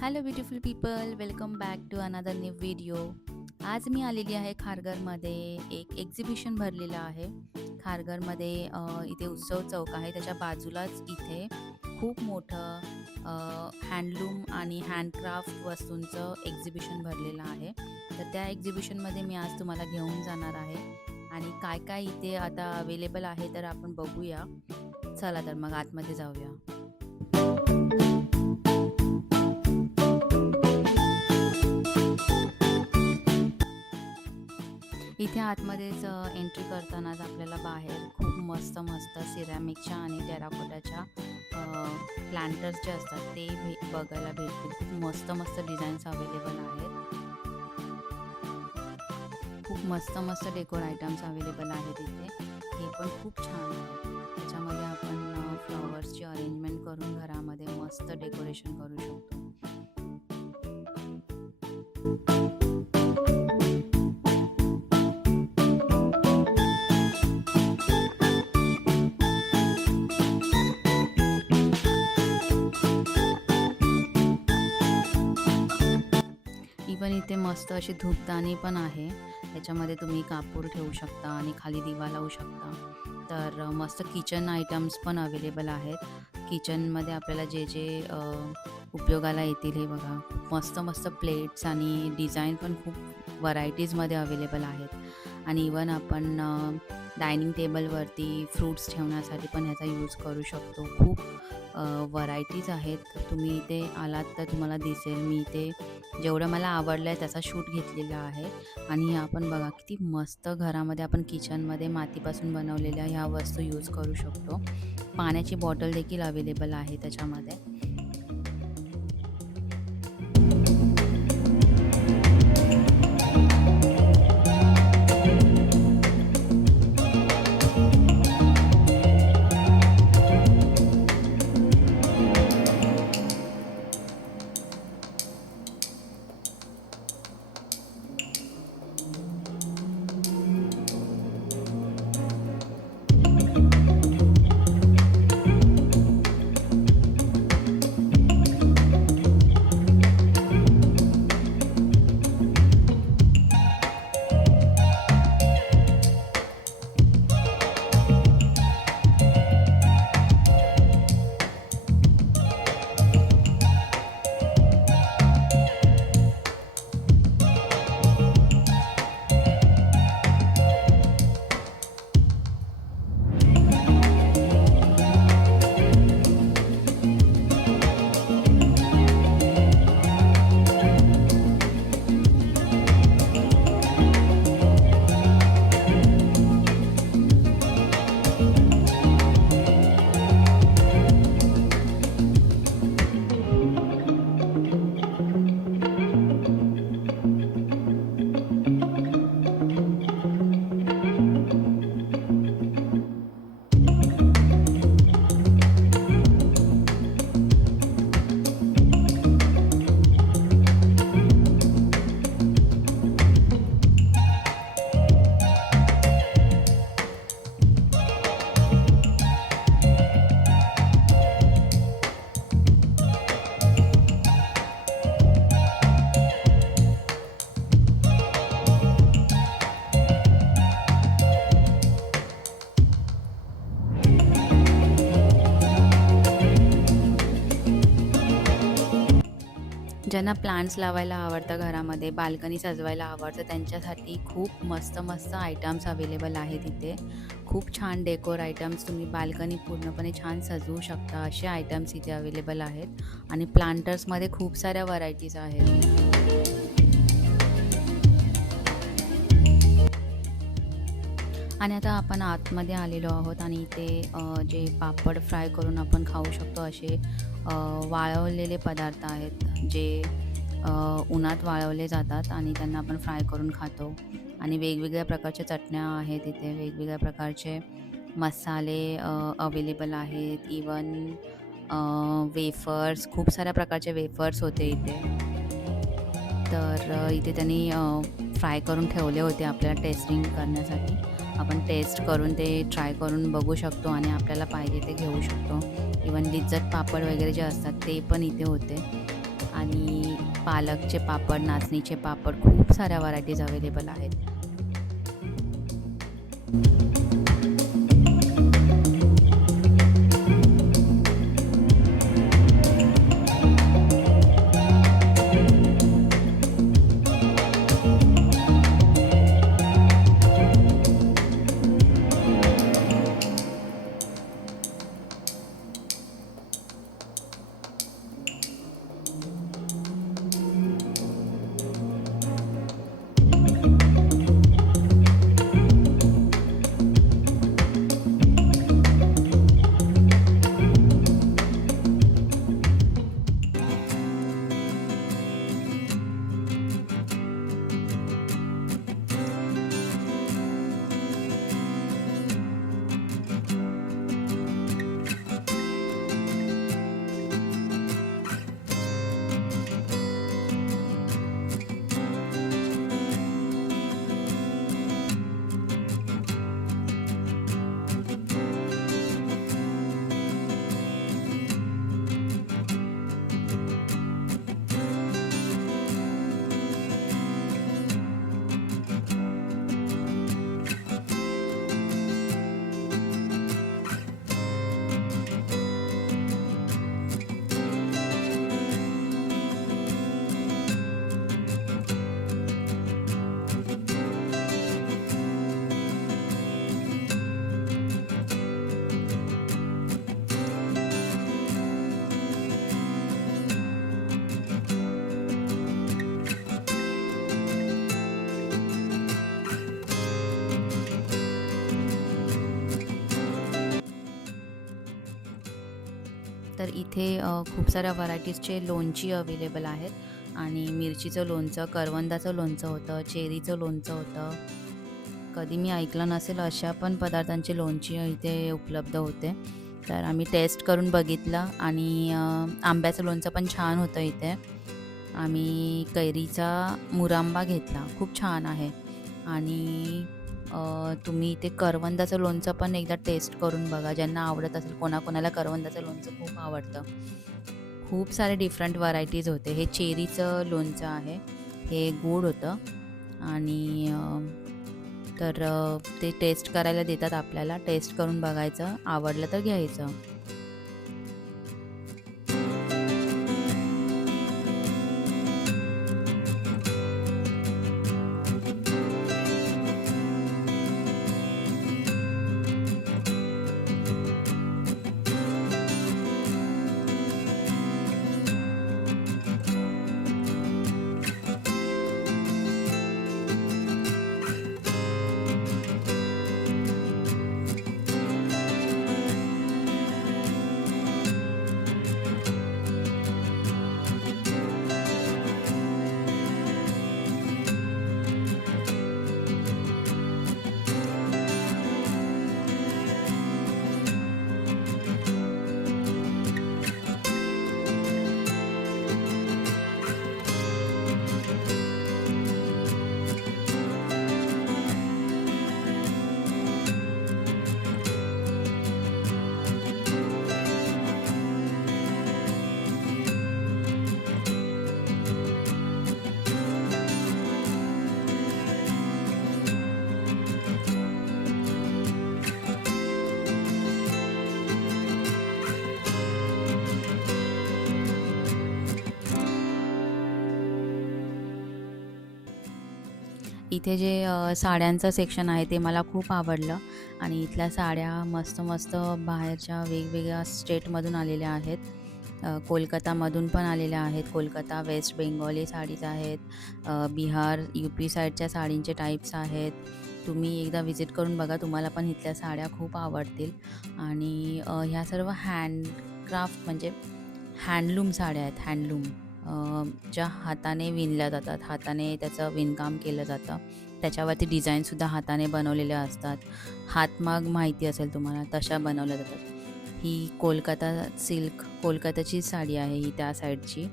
Hello beautiful people, welcome back to another new video. आज मी आलेली आहे खारघरमध्ये. एक एक्झिबिशन भरलेलं आहे खारघरमध्ये. इथे उत्सव चौक आहे, त्याच्या बाजूलाच इथे खूप मोठं हँडलूम आणि हँडक्राफ्ट वस्तूंचं एक्झिबिशन भरलेलं आहे. तर त्या एक्झिबिशनमध्ये मी आज तुम्हाला घेऊन जाणार आहे आणि काय काय इथे आता अवेलेबल आहे तर आपण बघूया. चला तर मग आतमध्ये जाऊया. इथे आतमध्येच एंट्री करतानाच आपल्याला बाहेर खूप मस्त मस्त सिरॅमिकच्या आणि टेराकोटाच्या प्लांटर्स जे असतात ते बघायला भेटतील. खूप मस्त मस्त डिझाईन्स अवेलेबल आहेत. खूप मस्त मस्त डेकोर आयटम्स अवेलेबल आहेत इथे. हे पण खूप छान आहे. त्याच्यामध्ये आपण फ्लॉवर्सची अरेंजमेंट करून घरामध्ये मस्त डेकोरेशन करू शकतो. इवन इथे मस्त अशी धूपदाणी पण आहे. त्याच्यामध्ये तुम्ही कापूर ठेवू शकता आणि खाली दिवा लावू शकता. तर मस्त किचन आयटम्स पण अवेलेबल आहेत. किचनमध्ये आपल्याला जे जे उपयोगाला येतील हे बघा. खूप मस्त मस्त प्लेट्स आणि डिझाईन पण खूप व्हरायटीजमध्ये अवेलेबल आहेत. आणि इवन आपण डायनिंग टेबलवरती फ्रूट्स ठेवण्यासाठी पण ह्याचा यूज करू शकतो. खूप व्हरायटीज आहेत. तुम्ही इथे आलात तर तुम्हाला दिसेल. मी इथे जेवढं मला आवडलं आहे त्याचा शूट घेतलेला आहे. आणि आपण बघा किती मस्त घरामध्ये आपण किचनमध्ये मातीपासून बनवलेल्या ह्या वस्तू यूज करू शकतो. पाण्याची बॉटल देखील अवेलेबल आहे त्याच्यामध्ये. ज्यांना प्लांट्स लावायला आवडतं, घरामध्ये बाल्कनी सजवायला आवडतं, त्यांच्यासाठी खूप मस्त मस्त आयटम्स अवेलेबल आहेत इथे. खूप छान डेकोर आयटम्स, तुम्ही बाल्कनी पूर्णपणे छान सजवू शकता असे आयटम्स इथे अवेलेबल आहेत. आणि प्लांटर्समध्ये खूप साऱ्या व्हरायटीज आहेत. आणि आता आपण आतमध्ये आलेलो आहोत आणि इथे जे पापड फ्राय करून आपण खाऊ शकतो असे वाळवलेले पदार्थ आहेत, जे उन्हात वाळवले जातात आणि त्यांना आपण फ्राय करून खातो. आणि वेगवेगळ्या प्रकारच्या चटण्या आहेत इथे, वेगवेगळ्या प्रकारचे मसाले अवेलेबल आहेत. इवन वेफर्स, खूप साऱ्या प्रकारचे वेफर्स होते इथे. तर इथे त्यांनी फ्राय करून ठेवले होते आपल्याला टेस्टिंग करण्यासाठी. आपण टेस्ट करून ते ट्राय करून बघू शकतो आणि आपल्याला पाहिजे ते घेऊ शकतो. इवन लिज्जत पापड वगैरे जे असतात ते पण इथे होते. आणि पालकचे पापड, नाचणीचे पापड, खूप साऱ्या व्हरायटीज अवेलेबल आहेत. तर इथे खूप साऱ्या व्हरायटीजचे लोणची अवेलेबल आहेत आणि मिरचीचं लोणचं, करवंदाचं लोणचं होतं, चेरीचं लोणचं होतं. कधी मी ऐकलं नसेल अशा पण पदार्थांची लोणची इथे उपलब्ध होते. तर आम्ही टेस्ट करून बघितलं आणि आंब्याचं लोणचं पण छान होतं इथे. आम्ही कैरीचा मुरांबा घेतला, खूप छान आहे. आणि तुम्ही इथे करवंदाचं लोणचं पण एकदा टेस्ट करून बघा, ज्यांना आवडत असेल. कोणाकोणाला करवंदाचं लोणचं खूप आवडतं. खूप सारे डिफरंट व्हरायटीज होते. हे चेरीचं लोणचं आहे, हे गोड होतं आणि ते टेस्ट करायला देतात आपल्याला. टेस्ट करून बघायचं, आवडलं तर घ्यायचं. इथे जे साड्यांचं सेक्शन आहे ते मला खूप आवडलं आणि इथल्या साड्या मस्त मस्त बाहेरच्या वेगवेगळ्या स्टेटमधून आलेल्या आहेत. कोलकातामधून पण आलेल्या आहेत. कोलकाता, वेस्ट बेंगॉली साडीज आहेत, बिहार, UP साईडच्या साडींचे टाईप्स आहेत. तुम्ही एकदा विजिट करून बघा, तुम्हाला पण इथल्या साड्या खूप आवडतील. आणि ह्या सर्व हँडक्राफ्ट म्हणजे हँडलूम साड्या आहेत. हँडलूम ज्या हाताने विणल्या जातात, हाताने त्याचं विणकाम केलं जातं. त्याच्यावरती डिझाईनसुद्धा हाताने बनवलेल्या असतात. हातमाग माहिती असेल तुम्हाला, तशा बनवल्या जातात. ही कोलकाता सिल्क, कोलकाताची साडी आहे ही त्या साईडची.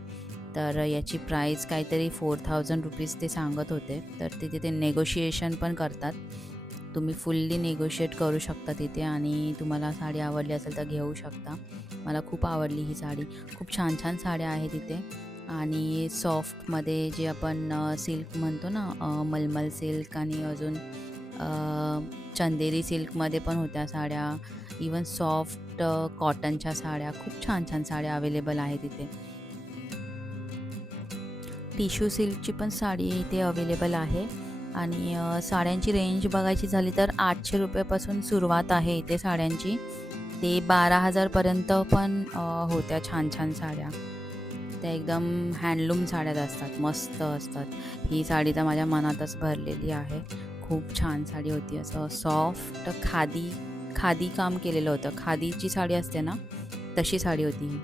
तर याची प्राईस काहीतरी 4000 रुपीज ते सांगत होते. तर तिथे ते नेगोशिएशन पण करतात. तुम्ही फुल्ली नेगोशिएट करू शकता तिथे आणि तुम्हाला साडी आवडली असेल तर घेऊ शकता. मला खूप आवडली ही साडी. खूप छान छान साड्या आहेत तिथे आणि सॉफ्टमध्ये जे आपण सिल्क म्हणतो ना, मलमल सिल्क आणि अजून चंदेरी सिल्कमध्ये पण होत्या साड्या. इवन सॉफ्ट कॉटनच्या साड्या, खूप छान छान साड्या अवेलेबल आहेत इथे. टिश्यू सिल्कची पण साडी इथे अवेलेबल आहे. आणि साड्यांची रेंज बघायची झाली तर 800 रुपयापासून सुरुवात आहे इथे साड्यांची. ते 12,000 पर्यंत पण होत्या छान छान साड्या. त्या एकदम हँडलूम साड्याच असतात, मस्त असतात. ही साडी तर माझ्या मनातच भरलेली आहे. खूप छान साडी होती, असं सॉफ्ट खादी खादी काम केलेलं होतं. खादीची साडी असते ना, तशी साडी होती ही.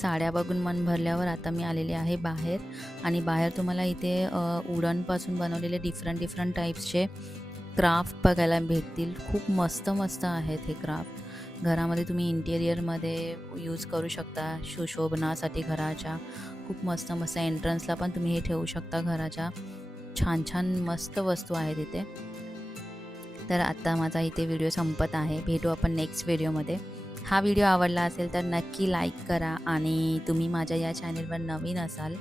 साड्या बघून मन भरल्यावर आता मी आलेले आहे बाहेर. आणि बाहेर तुम्हाला इथे वूडनपासून बनवलेले डिफरंट डिफरंट टाईप्सचे क्राफ्ट बघायला भेटतील. खूप मस्त मस्त आहेत हे क्राफ्ट. घरामध्ये तुम्ही इंटेरियरमध्ये यूज करू शकता, सुशोभनासाठी घराच्या. खूप मस्त मस्त एंट्रन्सला पण तुम्ही हे ठेवू शकता घराच्या. छान छान मस्त वस्तू आहेत इथे. तर आता माझा इथे व्हिडिओ संपत आहे. भेटू आपण नेक्स्ट व्हिडिओमध्ये. हा व्हिडिओ आवडला असेल तर नक्की लाईक करा. आणि तुम्ही माझ्या या चॅनलवर नवीन असाल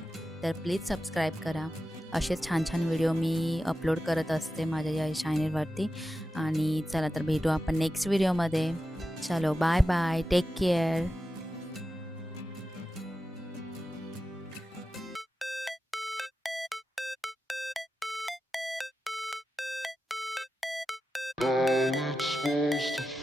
तर प्लीज सबस्क्राईब करा. असेच छान छान व्हिडिओ मी अपलोड करत असते माझ्या या चॅनलवरती. आणि चला तर भेटू आपण नेक्स्ट व्हिडिओमध्ये. चलो bye bye, take care. How it's supposed to